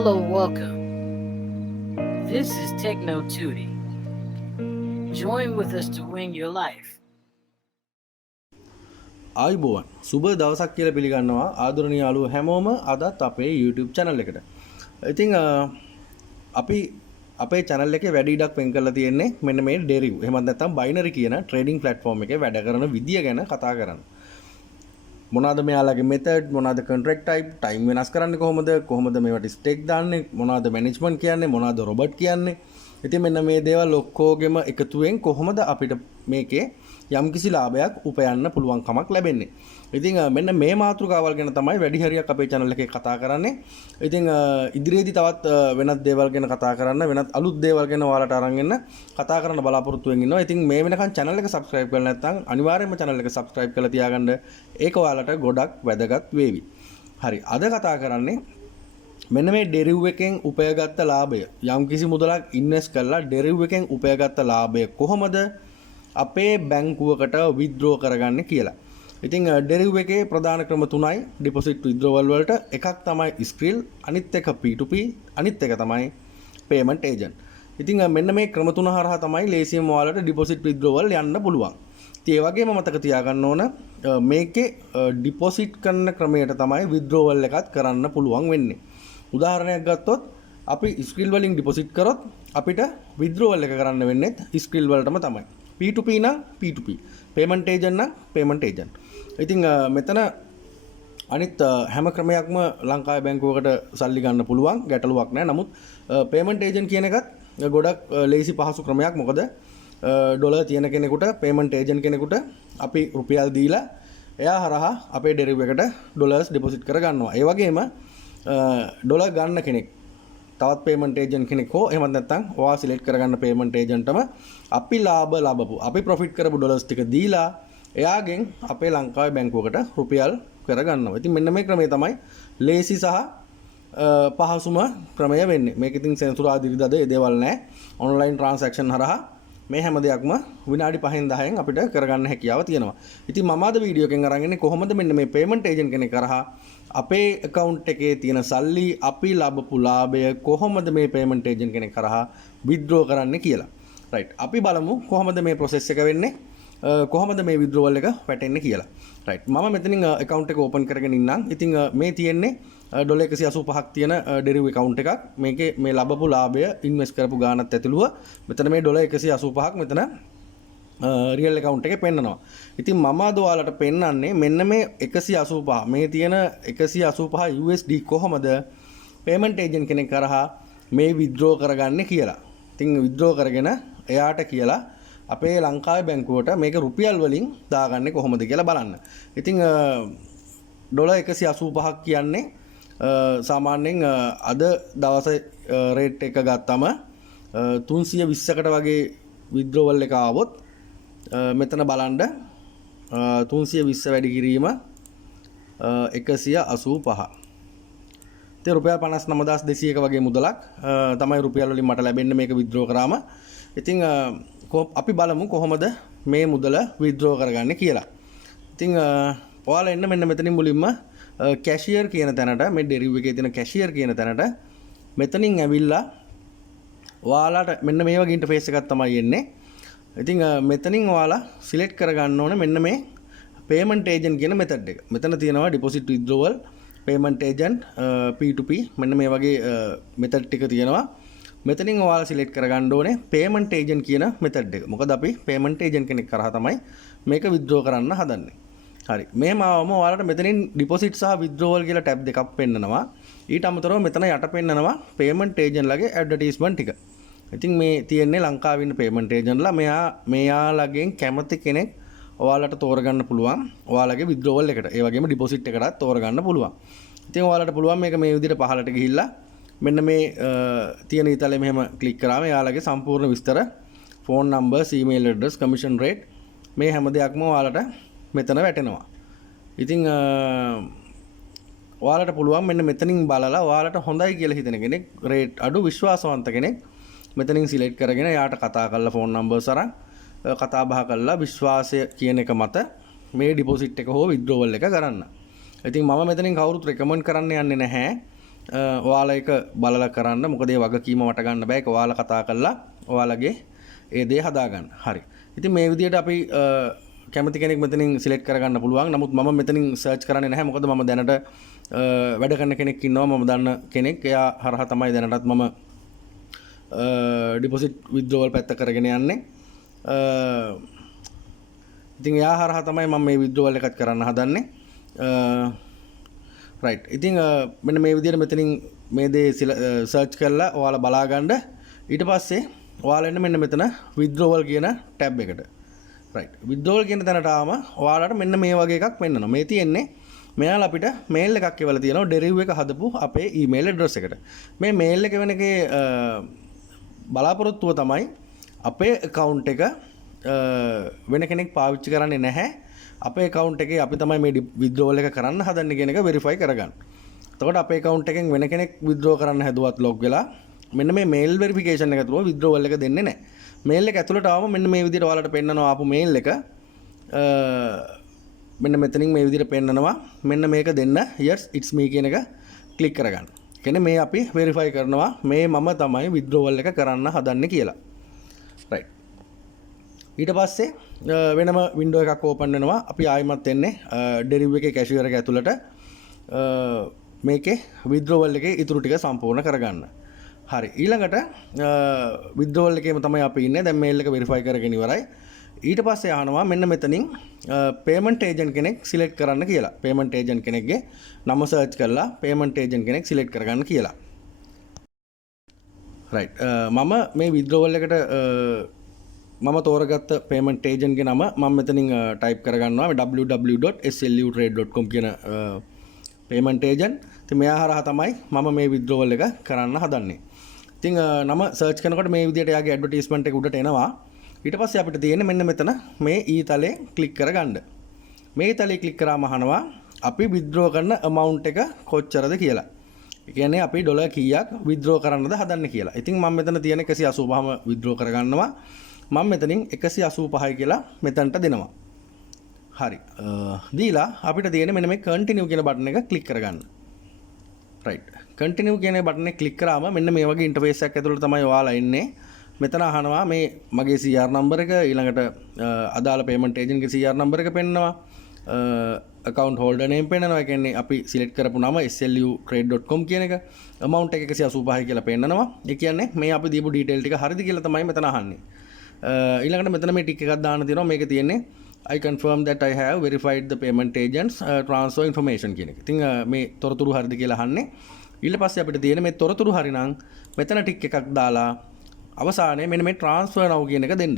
Hello, welcome. This is Techno Tuty. Join with us to win your life. ආයුබෝවන් සුබ දවසක් කියලා පිළිගන්නවා ආදරණීය යාළුවෝ හැමෝම අදත් අපේ YouTube channel එකට. ඉතින් අපි අපේ channel එකේ වැඩි ඉඩක් වෙන් කරලා තියෙන්නේ මෙන්න මේ Deriv. එහෙමත් නැත්නම් binary කියන trading platform එකේ වැඩ කරන විදිය ගැන කතා කරන්න. මොනවාද මෙයාලගේ method, මොනවාද contract type, time වෙනස් කරන්නේ කොහොමද මේවට stake දාන්නේ, මොනවාද management කියන්නේ, මොනවාද robot කියන්නේ. ඉතින් මෙන්න මේ දේවල් ඔක්කොගෙම එකතුවෙන් කොහොමද අපිට මේකේ යම්කිසි ලාභයක් උපයන්න පුළුවන් කමක් ලැබෙන්නේ. ඉතින් මෙන්න මේ මාතෘකාවල් ගැන තමයි වැඩි හරියක් අපේ channel එකේ කතා කරන්නේ. ඉතින් ඉදිරියේදී තවත් වෙනත් දේවල් ගැන කතා කරන්න, වෙනත් අලුත් දේවල් ගැන ඔයාලට අරන් එන්න කතා කරන්න බලාපොරොත්තු වෙමින් ඉන්නවා. ඉතින් මේ වෙනකන් channel එක subscribe කරලා නැත්නම් අනිවාර්යයෙන්ම channel එක subscribe කරලා තියාගන්න. ඒක ඔයාලට ගොඩක් වැදගත් වේවි. හරි. අද කතා කරන්නේ මෙන්න මේ Deriv එකෙන් උපයගත්ත ලාභය. යම්කිසි මුදලක් ඉන්වෙස්ට් කරලා Deriv එකෙන් උපයගත්ත ලාභය කොහොමද අපේ බැංකුවකට withdraw කරගන්නේ කියලා. ඉතින් Deriv එකේ ප්‍රධාන ක්‍රම තුනයි deposit withdrawal වලට. එකක් තමයි Skrill, අනිත් එක P2P, අනිත් එක තමයි payment agent. ඉතින් මෙන්න මේ ක්‍රම තුන හරහා තමයි ලේසියෙන්ම ඔයාලට deposit withdrawal යන්න පුළුවන්. ඉතින් ඒ වගේම මතක තියාගන්න ඕන මේකේ deposit කරන ක්‍රමයට තමයි withdrawal එකත් කරන්න පුළුවන් වෙන්නේ. උදාහරණයක් ගත්තොත් අපි Skrill වලින් deposit කරොත් අපිට withdrawal එක කරන්න වෙන්නේ Skrill වලටම තමයි. P2P නම් P2P, payment agent නම් payment agent. ඉතින් මෙතන අනිත් හැම ක්‍රමයක්ම ලංකාවේ බැංකුවකට සල්ලි ගන්න පුළුවන්, ගැටලුවක් නැහැ. නමුත් payment agent කියන එකත් ගොඩක් ලේසි පහසු ක්‍රමයක්. මොකද ඩොලර් තියෙන කෙනෙකුට, payment agent කෙනෙකුට අපි රුපියල් දීලා එයා හරහා අපේ Deriv එකට ඩොලර්ස් deposit කර ගන්නවා. ඒ වගේම ඩොලර් ගන්න කෙනෙක් තවත් payment agent කෙනෙක් හෝ එහෙමත් නැත්නම් ඔයා සිලෙක්ට් කරගන්න payment agentම අපි ලාභ ලබපු, අපි profit කරපු ඩොලර්ස් ටික දීලා එයාගෙන් අපේ ලංකාවේ බැංකුවකට රුපියල් කරගන්නවා. ඉතින් මෙන්න මේ ක්‍රමය තමයි ලේසි සහ පහසුම ක්‍රමය වෙන්නේ. මේක ඉතින් සෙන්සුරාදා ඉරිදාද ඒ දේවල් නැහැ. online transaction හරහා මේ හැම දෙයක්ම විනාඩි 5න් 10න් අපිට කරගන්න හැකියාව තියෙනවා. ඉතින් මම අද වීඩියෝ එකෙන් අරන් ඉන්නේ කොහොමද මෙන්න මේ payment agent කෙනෙක් කරහා අපේ account එකේ තියෙන සල්ලි අපි ලබපු ලාභය කොහොමද මේ payment agent කෙනෙක් කරහා withdraw කරන්නේ කියලා. right. අපි බලමු කොහොමද මේ process එක වෙන්නේ, කොහොමද මේ withdrawal එක වැටෙන්නේ කියලා. right. මම මෙතනින් account එක open කරගෙන ඉන්නම්. ඉතින් මේ තියෙන්නේ ඩොලර් 185ක් තියෙන Deriv account එකක්. මේකේ මේ ලබපු ලාභය ඉන්වෙස්ට් කරපු ගාණත් ඇතුළුව මෙතන මේ ඩොලර් 185ක් මෙතන රියල් account එකේ පෙන්නනවා. ඉතින් මම අද ඔයාලට පෙන්නන්නේ මෙන්න මේ 185 මේ තියෙන 185 USD කොහොමද payment agent කෙනෙක් කරහා මේ withdraw කරගන්නේ කියලා. ඉතින් withdraw කරගෙන එයාට කියලා අපේ ලංකාවේ බැංකුවට මේක රුපියල් වලින් දාගන්නේ කොහොමද කියලා බලන්න. ඉතින් ඩොලර් 185ක් කියන්නේ සාමාන්‍යයෙන් අද දවසේ රේට් එක ගත්තම 320කට වගේ withdrawal එක ආවොත් මෙතන බලන්න 320 වැඩි කිරීම 185. ඉතින් රුපියල් 59200ක වගේ මුදලක් තමයි රුපියල් වලින් මට ලැබෙන්නේ මේක withdraw කරාම. ඉතින් අපි බලමු කොහොමද මේ මුදල withdraw කරගන්නේ කියලා. ඉතින් ඔයාලා එන්න මෙන්න මෙතනින් මුලින්ම cashier කියන තැනට, මේ Deriv එකේ තියෙන cashier කියන තැනට මෙතනින් ඇවිල්ලා ඔයාලට මෙන්න මේ වගේ ඉන්ටර්ෆේස් එකක් තමයි එන්නේ. ඉතින් මෙතනින් ඔයාලා සිලෙක්ට් කරගන්න ඕනේ මෙන්න මේ payment agent කියන method එක. මෙතන තියෙනවා deposit withdrawal, payment agent, P2P මෙන්න මේ වගේ method ටික තියෙනවා. මෙතනින් ඔයාලා සිලෙක්ට් කරගන්න ඕනේ payment agent කියන method එක. මොකද අපි payment agent කෙනෙක් කරා තමයි මේක withdraw කරන්න හදන්නේ. හරි. මෙහෙම ආවම ඔයාලට මෙතනින් deposit සහ withdrawal කියලා ටැබ් දෙකක් පෙන්නනවා. ඊට අමතරව මෙතන යට පෙන්නනවා payment agent ලගේ advertisement ටික. ඉතින් මේ තියෙන්නේ ලංකාවේ ඉන්න payment agent ලා මෙයාලගෙන් කැමති කෙනෙක් ඔයාලට තෝරගන්න පුළුවන් ඔයාලගේ withdrawal එකට. ඒ වගේම deposit එකටත් තෝරගන්න පුළුවන්. ඉතින් ඔයාලට පුළුවන් මේක මේ විදිහට පහළට ගිහිල්ලා මෙන්න මේ තියෙන ඉතලෙ මෙහෙම ක්ලික් කරාම එයාලගේ සම්පූර්ණ විස්තර, phone number, email address, commission rate මේ හැම දෙයක්ම ඔයාලට මෙතන වැටෙනවා. ඉතින් ඔයාලට පුළුවන් මෙන්න මෙතනින් බලලා ඔයාලට හොඳයි කියලා හිතෙන කෙනෙක්, රේට් අඩු විශ්වාසවන්ත කෙනෙක් මෙතනින් සිලෙක්ට් කරගෙන එයාට කතා කරලා phone numbers අරන් කතා බහ කරලා විශ්වාසය කියන එක මත මේ deposit එක හෝ withdrawal එක කරන්න. ඉතින් මම මෙතනින් කවුරුත් recommend කරන්න යන්නේ නැහැ. ඔයාලා එක බලලා කරන්න. මොකද ඒ වගකීම මට ගන්න බෑ. ඒක ඔයාලා කතා කරලා ඔයාලගේ ඒ දේ හදාගන්න. හරි. ඉතින් මේ විදිහට අපි කැමති කෙනෙක් මෙතනින් සිලෙක්ට් කරගන්න පුළුවන්. නමුත් මම මෙතනින් සර්ච් කරන්නේ නැහැ. මොකද මම දැනට වැඩ කරන කෙනෙක් ඉන්නවා. මම දන්න කෙනෙක්. එයා හරහා තමයි දැනටත් මම ඩිපොසිට් විත්ඩ්‍රෝවල් පැත්ත කරගෙන යන්නේ. ඉතින් එයා හරහා තමයි මම මේ විත්ඩ්‍රෝවල් එකත් කරන්න හදන්නේ. රයිට්. ඉතින් මෙන්න මේ විදිහට මෙතනින් මේ දේ සර්ච් කරලා ඔයාලා බලා ගන්න. ඊට පස්සේ ඔයාලා එන්න මෙන්න මෙතන withdrawal කියන ටැබ් එකට. රයිට්. withdrawal කියන තැනට ආවම ඔයාලට මෙන්න මේ වගේ එකක් වෙන්නනවා. මේ තියෙන්නේ මෙයාලා අපිට මේල් එකක් එවලා තියෙනවා Deriv එක හදපු අපේ ඊමේල් ඇඩ්‍රස් එකට. මේ මේල් එක වෙන එකේ බලාපොරොත්තුව තමයි අපේ account එක වෙන කෙනෙක් පාවිච්චි කරන්නේ නැහැ. අපේ account එකේ අපි තමයි මේ withdrawal එක කරන්න හදන්නේ කියන එක verify කරගන්න. එතකොට අපේ account එකෙන් වෙන කෙනෙක් withdraw කරන්න හැදුවත් log වෙලා මෙන්න මේ mail verification එක තුල withdrawal එක දෙන්නේ නැහැ. mail එක ඇතුළට ආවම මෙන්න මේ විදිහට ඔයාලට පෙන්නනවා ආපු mail එක. මෙන්න මෙතනින් මේ විදිහට පෙන්නනවා. මෙන්න මේක දෙන්න yes it's me කියන එක click කරගන්න. කියන්නේ මේ අපි verify කරනවා මේ මම තමයි withdrawal එක කරන්න හදන්නේ කියලා. right. ඊට පස්සේ වෙනම window එකක් open වෙනවා. අපි ආයෙමත් එන්නේ Deriv එකේ cashier එක ඇතුළට මේකේ withdrawal එකේ ඉතුරු ටික සම්පූර්ණ කරගන්න. හරි. ඊළඟට withdrawal එකේම තමයි අපි ඉන්නේ. දැන් mail එක verify කරගෙන ඉවරයි. ඊට පස්සේ අහනවා මෙන්න මෙතනින් payment agent කෙනෙක් select කරන්න කියලා. payment agent කෙනෙක්ගේ නම search කරලා payment agent කෙනෙක් select කරගන්න කියලා. right. මම මේ withdrawal එකට මම තෝරගත්ත payment agent ගේ නම මම මෙතනින් type කරගන්නවා www.slutrade.com කියන payment agent. ඉතින් මෙයා හරහා තමයි මම මේ withdrawal එක කරන්න හදන්නේ. ඉතින් නම search කරනකොට මේ විදිහට එයාගේ advertisement එක උඩට එනවා. ඊට පස්සේ අපිට තියෙන්නේ මෙන්න මෙතන මේ ඊතලේ ක්ලික් කරගන්න. මේ ඊතලේ ක්ලික් කරාම අහනවා අපි withdraw කරන amount එක කොච්චරද කියලා. ඒ කියන්නේ අපි ඩොලර් කීයක් withdraw කරන්නද හදන්නේ කියලා. ඉතින් මම මෙතන තියෙන 185ම withdraw කරගන්නවා. මම මෙතනින් 185යි කියලා මෙතනට දෙනවා. හරි. දීලා අපිට තියෙන්නේ මෙන්න මේ continue කියන බටන් එක ක්ලික් කරගන්න. right. continue කියන බටන් එක ක්ලික් කරාම මෙන්න මේ වගේ ඉන්ටර්ෆේස් එකක් ඇතුළට තමයි ඔයාලා ඉන්නේ. මෙතන අහනවා මේ මගේ CR නම්බර් එක ඊළඟට අදාළ payment agent ගේ CR නම්බර් එක පෙන්නනවා. account holder name පෙන්නනවා. ඒ කියන්නේ අපි select කරපු නම slutrade.com කියන එක. amount එක 185යි කියලා පෙන්නනවා. ඒ කියන්නේ මේ අපි දීපු detail ටික හරිද කියලා තමයි මෙතන අහන්නේ. ඊළඟට මෙතන මේ ටික එකක් දාන්න තියෙනවා. මේක තියෙන්නේ I confirm that I have verified the payment agents transfer information කියන එක. ඉතින් මේ තොරතුරු හරිද කියලා අහන්නේ. ඊට පස්සේ අපිට තියෙන මේ තොරතුරු හරි නම් මෙතන ටික එකක් දාලා අවසානයේ මෙන්න මේ transfer now කියන එක දෙන්න.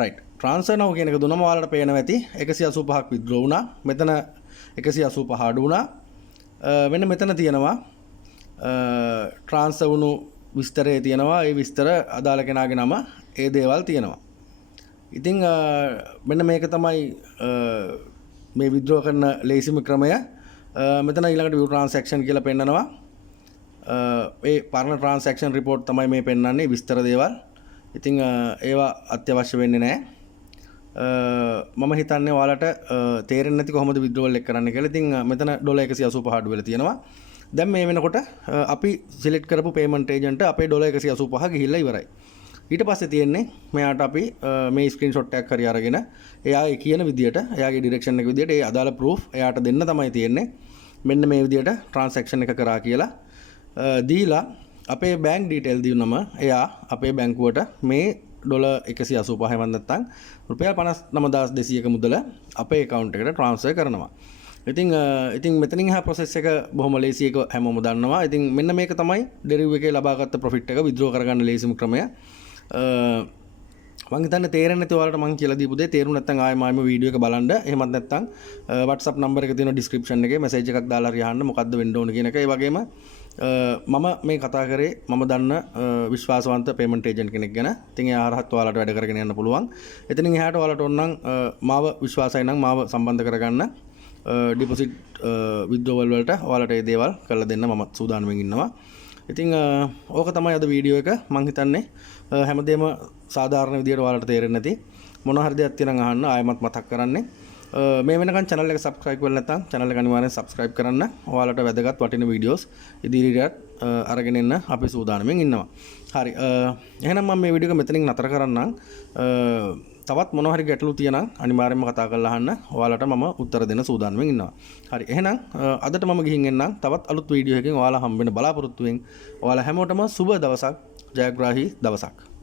right. transfer now කියන එක දුන්නම ඔයාලට පේනවා ඇති 185ක් withdraw වුණා. මෙතන 185 අඩු වුණා. මෙන්න මෙතන තියෙනවා transfer වුණු විස්තරය තියෙනවා. ඒ විස්තර අදාළ කෙනාගේ නම ඒ දේවල් තියෙනවා. ඉතින් මෙන්න මේක තමයි මේ withdraw කරන ලේසිම ක්‍රමය. මෙතන ඊළඟට view transaction කියලා පෙන්නනවා. ඒ පරණ transaction report තමයි මේ පෙන්නන්නේ විස්තර දේවල්. ඉතින් ඒවා අත්‍යවශ්‍ය වෙන්නේ නැහැ. මම හිතන්නේ ඔයාලට තේරෙන්නේ නැති කොහොමද withdrawal එක කරන්න කියලා. ඉතින් මෙතන ඩොලර් 185 අඩු වෙලා තියෙනවා. දැන් මේ වෙනකොට අපි select කරපු payment agent අපේ ඩොලර් 185 ගිහිල්ලා ඉවරයි. ඊට පස්සේ තියෙන්නේ මෙයාට අපි මේ ස්ක්‍රීන්ෂොට් එකක් හරි අරගෙන එයා කියන විදියට එයාගේ ඩිරෙක්ෂන් එක විදියට ඒ අදාළ ප්‍රූෆ් එයාට දෙන්න තමයි තියෙන්නේ. මෙන්න මේ විදියට ට්‍රාන්සැක්ෂන් එක කරා කියලා දීලා අපේ බැංක් ඩීටේල් දීනම එයා අපේ බැංකුවට මේ ඩොලර් 185 වන් නැත්නම් රුපියල් 59200ක මුදල අපේ account එකට transfer කරනවා. ඉතින් මෙතනින් එහා process එක බොහොම ලේසි එක හැමෝම දන්නවා. ඉතින් මෙන්න මේක තමයි Deriv එකේ ලබාගත් profit එක withdraw කරගන්න ලේසිම ක්‍රමය. මං හිතන්නේ තේරෙන්නේ නැති ඔයාලට මං කියලා දීපු දේ තේරුම් නැත්නම් ආයෙම වීඩියෝ එක බලන්න. එහෙමත් නැත්නම් WhatsApp number එක තියෙනවා description එකේ message එකක් දාලා හරි අහන්න මොකද්ද වෙන්න ඕන කියන එක. ඒ වගේම මම මේ කතා කරේ මම දන්න විශ්වාසවන්ත payment agent කෙනෙක් ගැන. ඉතින් එයා හරහත් ඔයාලට වැඩ කරගෙන යන්න පුළුවන්. එතනින් එහාට ඔයාලට ඕන නම් මාව විශ්වාසයි නම් මාව සම්බන්ධ කරගන්න. ඩිපොසිට් withdrawal වලට ඔයාලට මේ දේවල් කරලා දෙන්න මම සූදානම්ෙන් ඉන්නවා. ඉතින් ඕක තමයි අද වීඩියෝ එක. මං හිතන්නේ හැමදේම සාධාරණ විදියට ඔයාලට තේරෙන්නේ නැති මොන හරි දෙයක් තියෙනම් අහන්න ආයෙමත් මතක් කරන්නේ. මේ වෙනකන් channel එක subscribe කරලා නැත්නම් channel එක අනිවාර්යෙන් subscribe කරන්න. ඔයාලට වැදගත් වටින videos ඉදිරියට අරගෙන එන්න අපි සූදානම්ෙන් ඉන්නවා. හරි. එහෙනම් මම මේ වීඩියෝ එක මෙතනින් නතර කරන්නම්. තවත් මොනවා හරි ගැටලු තියෙනම් අනිවාර්යෙන්ම කතා කරලා අහන්න. ඔයාලට මම උත්තර දෙන්න සූදානම්ෙන් ඉන්නවා. හරි. එහෙනම් අදට මම ගිහින් එන්නම්. තවත් අලුත් වීඩියෝ එකකින් ඔයාලා හම්බ වෙන්න බලාපොරොත්තු වෙමින් ඔයාලා හැමෝටම සුබ දවසක්, ජයග්‍රාහී දවසක්.